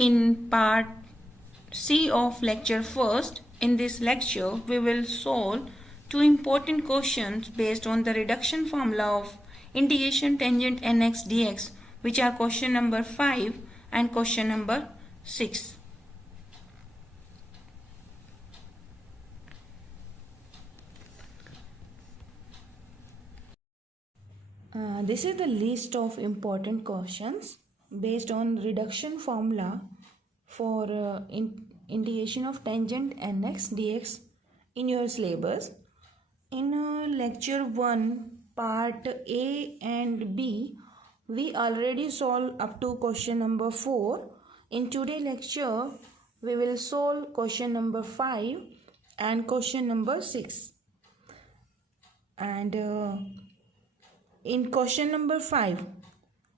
In part C of lecture first, in this lecture we will solve two important questions based on the reduction formula of integration tangent nx dx, which are question number 5 and question number 6. This is the list of important questions based on reduction formula for integration of tangent nx dx in your syllabus. In lecture 1 part A and B, we already solved up to question number 4. In today's lecture, we will solve question number 5 and question number 6. And in question number 5,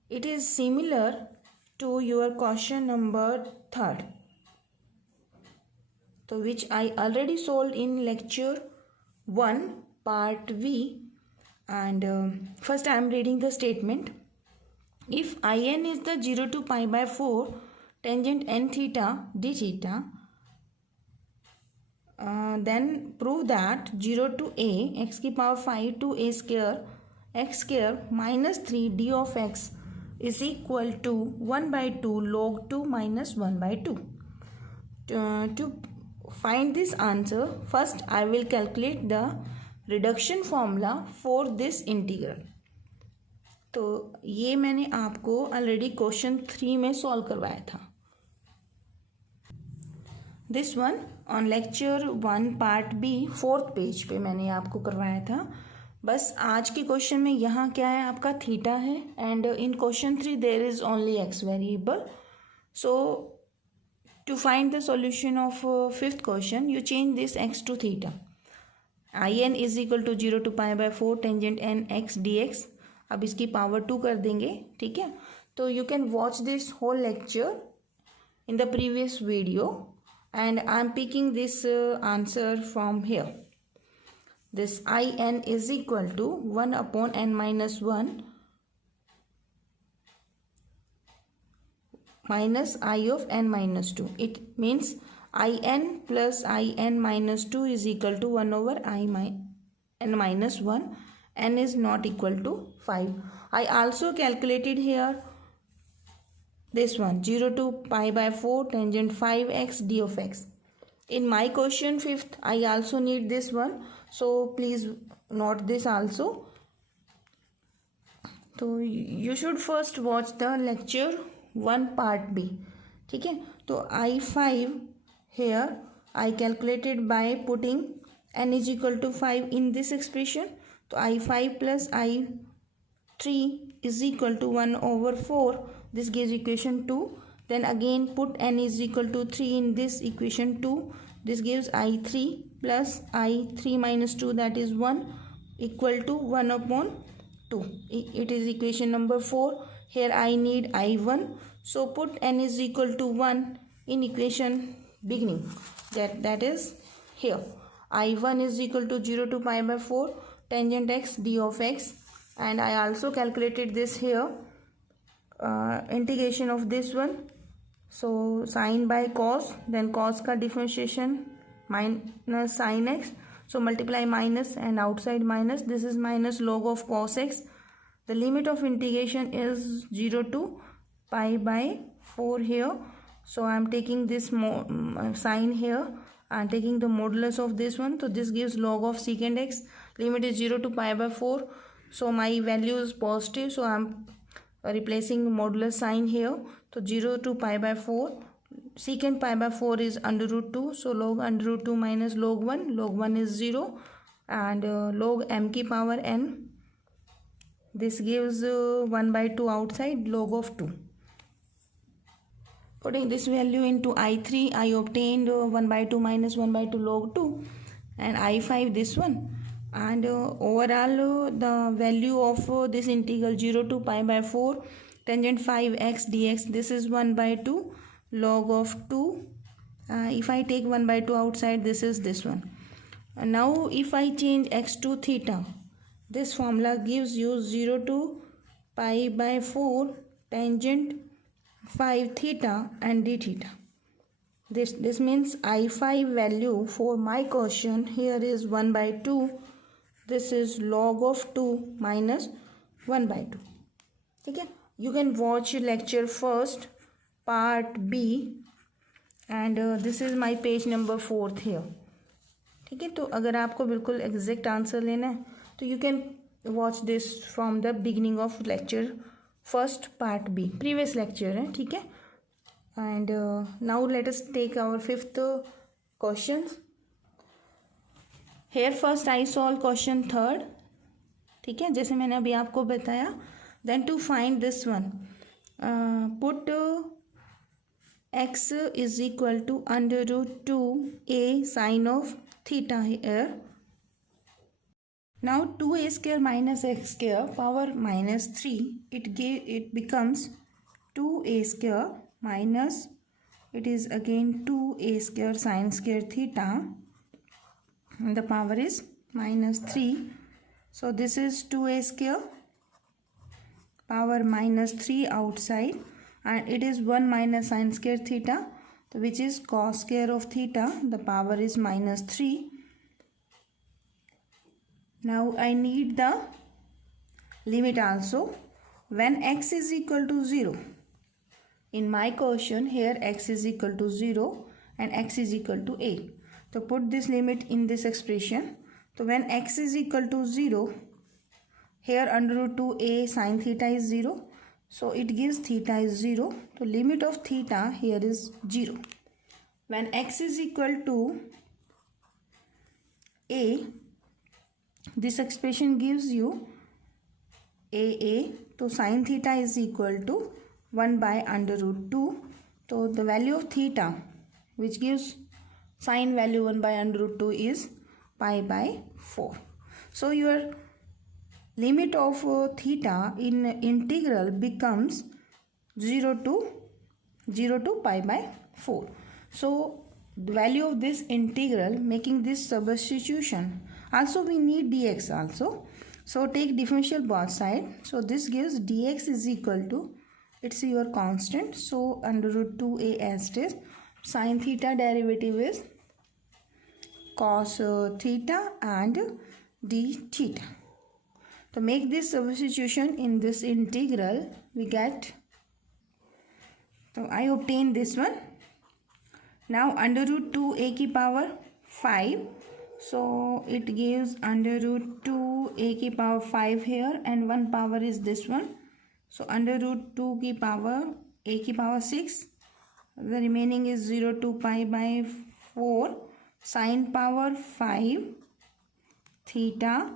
it is similar to your question number 3rd, so which I already solved in lecture 1 part V. And first I am reading the statement. If in is the 0 to pi by 4 tangent n theta d theta, then prove that 0 to a x की power 5 to a square x square minus 3 d of x is equal to 1 by 2 log 2 minus 1 by 2. To find this answer, first I will calculate the reduction formula for this integral. तो ये मैंने आपको already question 3 में solve करवाया था. This one on lecture 1 part B 4th page पे मैंने आपको करवाया था. बस आज के क्वेश्चन में यहाँ क्या है, आपका थीटा है, and in question 3 there is only x variable. So to find the solution of 5th question, you change this x to theta. I n is equal to 0 to pi by 4 tangent n x d x. अब इसकी power 2 कर देंगे, ठीक है. तो you can watch this whole lecture in the previous video, and I am picking this answer from here. This in is equal to 1 upon n minus 1 minus I of n minus 2. It means in plus in minus 2 is equal to 1 over n minus 1. N is not equal to 5. I also calculated here this one 0 to pi by 4 tangent 5x d of x. In my question 5th, I also need this one, so please note this also. So you should first watch the lecture 1 part B, ठीक है. तो I5 here I calculated by putting n is equal to 5 in this expression. तो I5 plus I3 is equal to 1 over 4. This gives equation 2. Then again put n is equal to 3 in this equation 2. This gives I3 plus I3 minus 2, that is 1, equal to 1 upon 2. It is equation number 4. Here I need I1. So put n is equal to 1 in equation beginning. That is here. I1 is equal to 0 to pi by 4 tangent x d of x. And I also calculated this here. Integration of this one, so sine by cos, then cos का differentiation minus sin x, so multiply minus and outside minus, this is minus log of cos x. The limit of integration is 0 to pi by 4 here, so I am taking this sign here and taking the modulus of this one, so this gives log of secant x. Limit is 0 to pi by 4, so my value is positive, so I am replacing modulus sign here. So 0 to pi by 4, secant pi by 4 is under root 2, so log under root 2 minus log 1, log 1 is 0, and log m की power n, this gives 1 by 2 outside, log of 2. Putting this value into I3, I obtained 1 by 2 minus 1 by 2 log 2, and I5 this one. And overall the value of this integral 0 to pi by 4 tangent 5x dx, this is 1 by 2 log of 2. If I take 1 by 2 outside, this is this one. And now if I change x to theta, this formula gives you 0 to pi by 4 tangent 5 theta and d theta. This means I5 value for my question here is 1 by 2. This is log of 2 minus 1 by 2. Okay, you can watch lecture first part B and this is my page number 4 here. ठीक है, तो अगर आपको बिल्कुल exact answer लेना है तो you can watch this from the beginning of lecture first part B, previous lecture है. ठीक है, and now let us take our fifth question. Here first I solve question third. ठीक है, जैसे मैंने अभी आपको बताया. Then to find this one, put x is equal to under root 2a sine of theta here. Now 2a square minus x square power minus 3, it becomes 2a square minus, it is again 2a square sine square theta, and the power is minus 3. So this is 2a square power minus 3 outside, and it is 1 minus sine square theta, which is cos square of theta. The power is minus 3. Now I need the limit also when x is equal to 0. In my question here x is equal to 0 and x is equal to a. So put this limit in this expression. So when x is equal to 0, here under root 2a sine theta is 0. So it gives theta is 0. So limit of theta here is 0. When x is equal to a, this expression gives you a. So sin theta is equal to 1 by under root 2. So the value of theta, which gives sin value 1 by under root 2, is pi by 4. So your limit of theta in integral becomes 0 to pi by 4. So the value of this integral, making this substitution, also we need dx also. So take differential both side. So this gives dx is equal to, it's your constant, so under root 2a as it is. Sin theta derivative is cos theta and d theta. To make this substitution in this integral, we get, so I obtain this one. Now under root 2a की power 5, so it gives under root 2a की power 5 here, and one power is this one. So under root 2 की power a की power 6, the remaining is 0 to pi by 4, sin power 5 theta.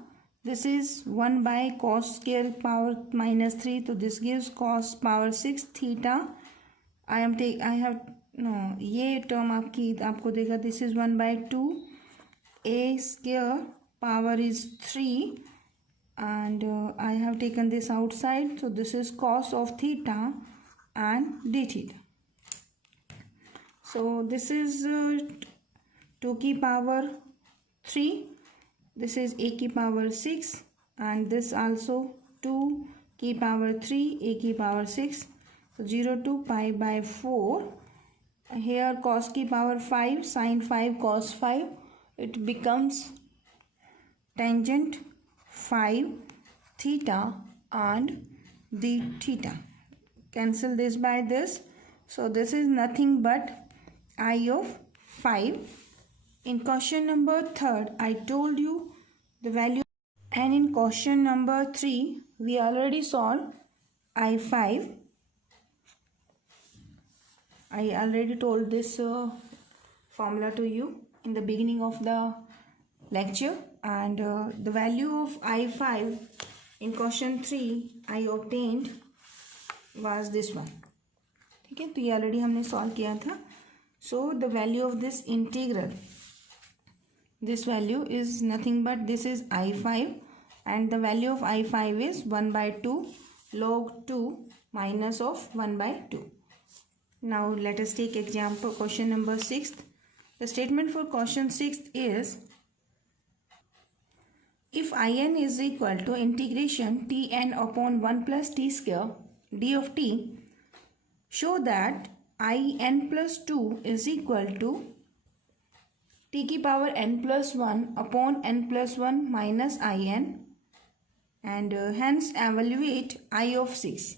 This is 1 by cos square power minus 3. So this gives cos power 6 theta. ये term आपको देगा. This is 1 by 2 a square power is 3, and I have taken this outside. So this is cos of theta and d theta. So this is 2 की power 3. This is a की power 6, and this also 2 की power 3, a की power 6. So 0 to pi by 4. Here cos की power 5, sin 5, cos 5. It becomes tangent 5 theta and d theta. Cancel this by this. So this is nothing but I of 5. In question number 3rd, I told you the value, and in question number 3, we already solved I5. I already told this formula to you in the beginning of the lecture, and the value of I5 in question 3 I obtained was this one. ठीक है, तो ये already हमने solve किया था. So the value of this integral, this value is nothing but this is I5, and the value of I5 is 1 by 2 log 2 minus of 1 by 2. Now let us take example question number 6. The statement for question 6 is, if in is equal to integration tn upon 1 plus t square d of t, show that in plus 2 is equal to t की power n plus 1 upon n plus 1 minus in, and hence evaluate I of 6.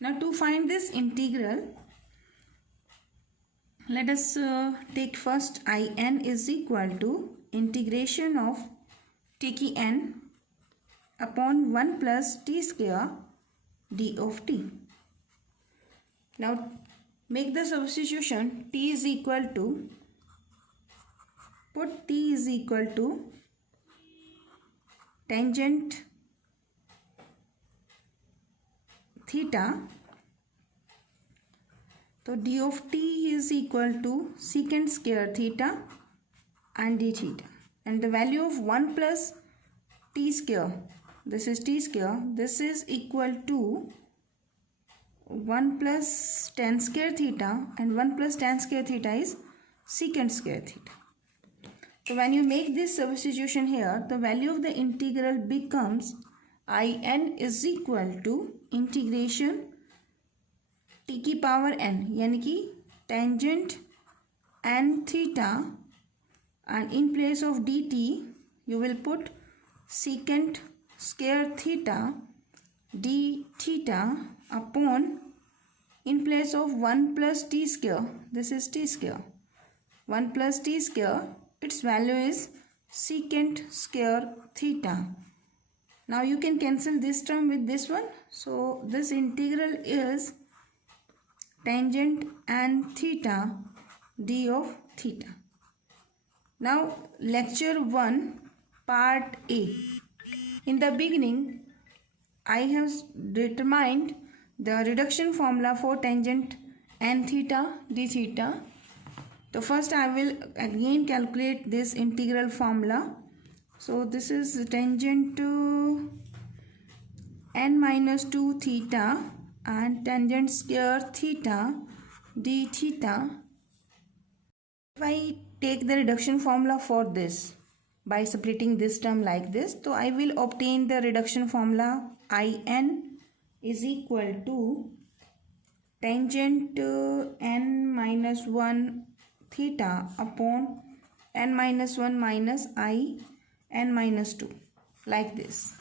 Now to find this integral, let us take first in is equal to integration of t की n upon 1 plus t square d of t. Now make the substitution. T is equal to, put t is equal to tangent theta, so d of t is equal to secant square theta and d theta, and the value of 1 plus t square, this is t square, this is equal to 1 plus tan square theta, and 1 plus tan square theta is secant square theta. So when you make this substitution here, the value of the integral becomes in is equal to integration t की power n, यानी कि tangent n theta, and in place of dt you will put secant square theta d theta upon, in place of 1 plus t square, this is t square, 1 plus t square, its value is secant square theta. Now you can cancel this term with this one, so this integral is tangent n theta d of theta. Now lecture 1 part A. In the beginning I have determined the reduction formula for tangent n theta d theta. So first I will again calculate this integral formula. So this is tangent to n minus 2 theta and tangent square theta d theta. If I take the reduction formula for this by splitting this term like this, so I will obtain the reduction formula in is equal to tangent n minus 1 theta upon n minus 1 minus n minus 2, like this,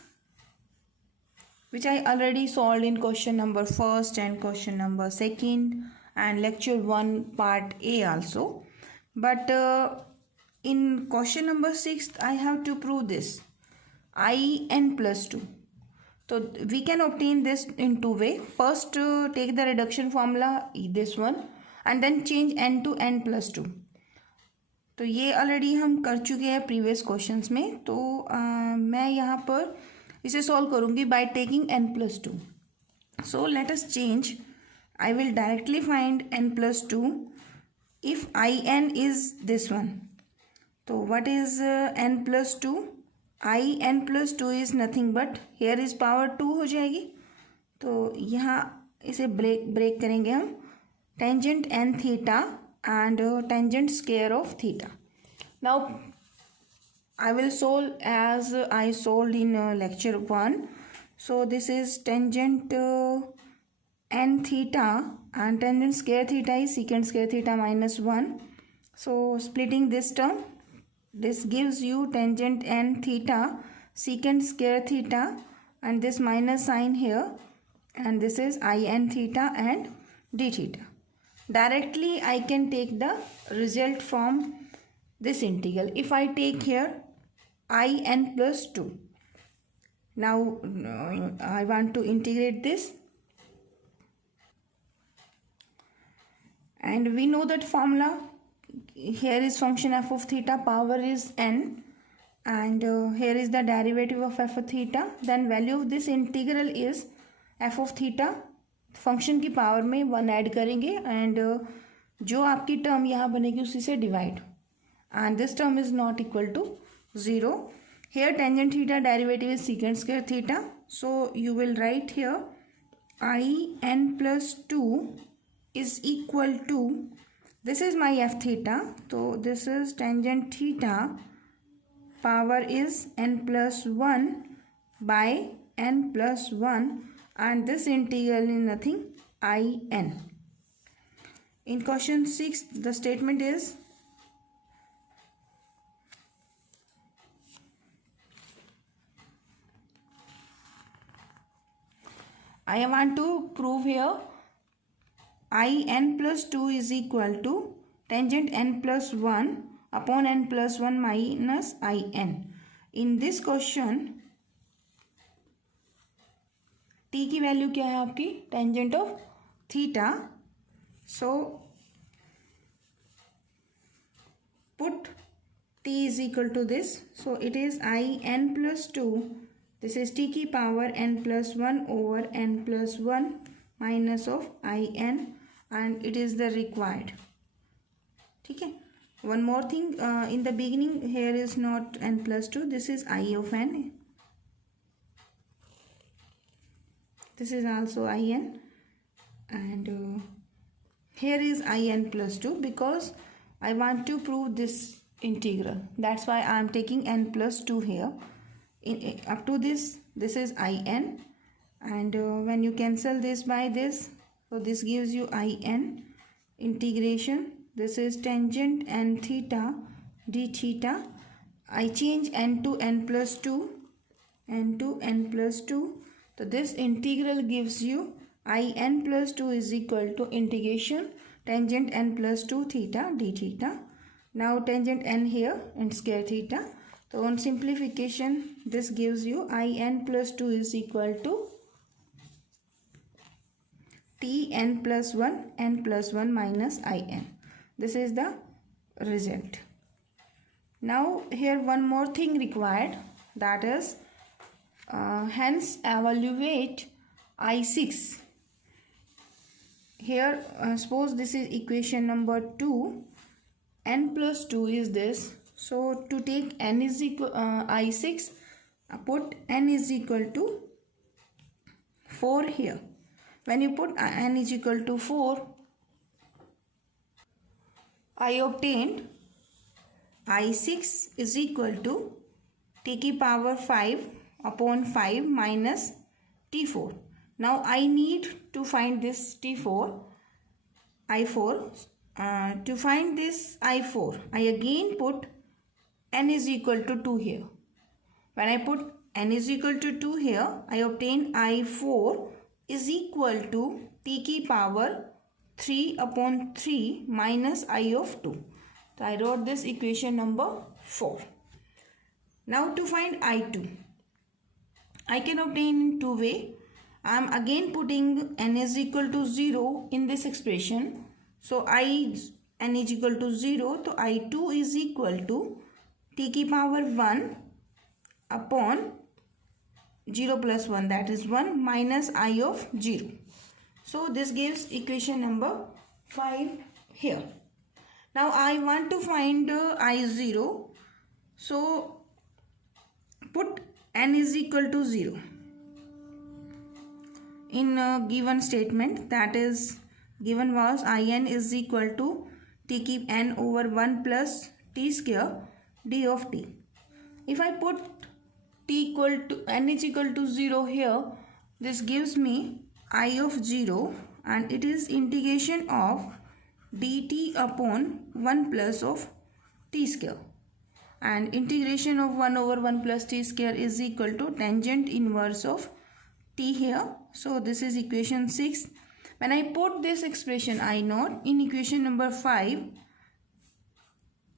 which I already solved in question number 1st and question number 2nd and lecture 1 part A also. But in question number 6th I have to prove this in plus 2. So we can obtain this in two ways. First take the reduction formula, this one, and then change n to n plus 2. तो ये already हम कर चुके हैं previous questions में. तो मैं यहाँ पर इसे सॉल्व करूँगी by taking n plus 2. So let us change. I will directly find n plus 2 if in is this one. So what is n plus 2? in plus 2 is nothing but, here is power 2 हो जाएगी. तो यहाँ इसे break करेंगे हम, tangent n theta and tangent square of theta. Now I will solve as I solved in lecture 1. So this is tangent n theta and tangent square theta is secant square theta minus 1. So splitting this term, this gives you tangent n theta secant square theta and this minus sign here, and this is in theta and d theta. Directly I can take the result from this integral. If I take here in plus 2, now I want to integrate this, and we know that formula. Here is function f of theta, power is n, and here is the derivative of f of theta. Then value of this integral is f of theta, function की power में 1 add करेंगे, and जो आपकी term यहाँ बनेगी उसी से divide, and this term is not equal to 0. Here tangent theta derivative is secant square theta, so you will write here in plus 2 is equal to, this is my f theta, so this is tangent theta, power is n plus 1 by n plus 1, and this integral is nothing, in. In question 6, the statement is I want to prove here in plus 2 is equal to tangent n plus 1 upon n plus 1 minus in. In this question t की value क्या है आपकी, tangent of theta. So put t is equal to this. So it is in plus 2. This is t की power n plus 1 over n plus 1 minus of in, and it is the required. ठीक है. One more thing, in the beginning here is not n plus 2. This is I of n. This is also in, and here is in plus 2 because I want to prove this integral. That's why I am taking n plus 2 here. Up to this is in, and when you cancel this by this, so this gives you in integration. This is tangent n theta d theta. I change n to n plus 2, n to n plus 2. So this integral gives you in plus 2 is equal to integration tangent n plus 2 theta d theta. Now tangent n here and square theta. So on simplification, this gives you in plus 2 is equal to t n plus 1 minus in. This is the result. Now here one more thing required, that is hence evaluate I6. Here suppose this is equation number 2, n plus 2 is this. So to take n is equal I6, put n is equal to 4 here. When you put n is equal to 4, I obtained I6 is equal to t की power 5 upon 5 minus t4. Now I need to find this t4, I4. To find this I4, I again put n is equal to 2 here. When I put n is equal to 2 here, I obtain I4 is equal to t की power 3 upon 3 minus I of 2. So I wrote this equation number 4. Now to find I2, I can obtain in two ways. I am again putting n is equal to 0 in this expression. So n is equal to 0. So I2 is equal to t की power 1 upon 0 plus 1, that is 1 minus I of 0. So this gives equation number 5 here. Now I want to find I0. So put n is equal to 0 in a given statement, that is given was in is equal to t keep n over 1 plus t square d of t. If I put t equal to n is equal to 0 here, this gives me I of 0, and it is integration of dt upon 1 plus of t square, and integration of 1 over 1 plus t square is equal to tangent inverse of t here. So this is equation 6. When I put this expression I0 in equation number 5,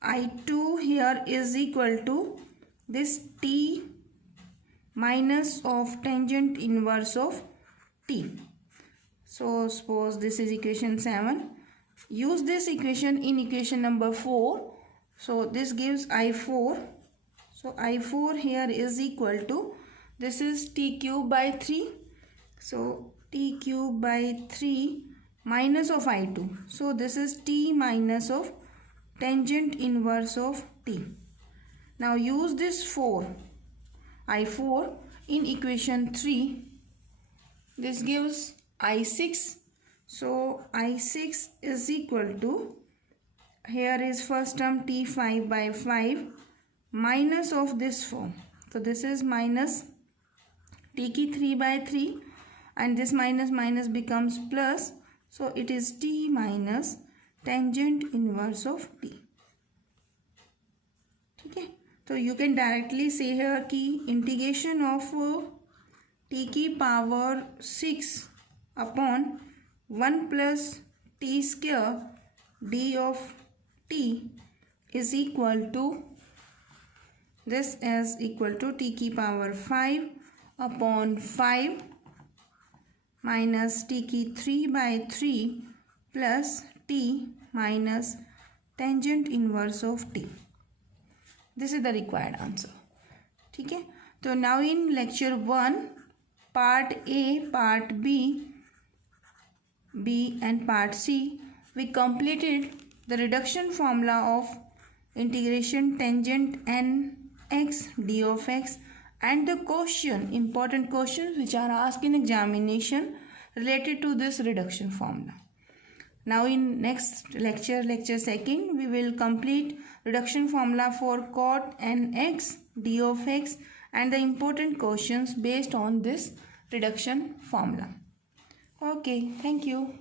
I2 here is equal to this t minus of tangent inverse of t. So suppose this is equation 7. Use this equation in equation number 4. So this gives I4. So I4 here is equal to, this is t cube by 3. So t cube by 3 minus of I2. So this is t minus of tangent inverse of t. Now use this 4, I4 in equation 3. This gives I6. So I6 is equal to, here is first term t5 by 5 minus of this form. So this is minus t की 3 by 3 and this minus minus becomes plus, so it is t minus tangent inverse of t. Okay, so you can directly say here कि integration of t की power 6 upon 1 plus t square d of t is equal to, this is equal to t की power 5 upon 5 minus t की 3/3 plus t minus tangent inverse of t. This is the required answer. ठीक है, तो now in lecture 1 part A, part B and part C, we completed the reduction formula of integration tangent nx d of x and the question, important questions which are asked in examination related to this reduction formula. Now in next lecture, lecture 2, we will complete reduction formula for cot nx d of x and the important questions based on this reduction formula. Okay, thank you.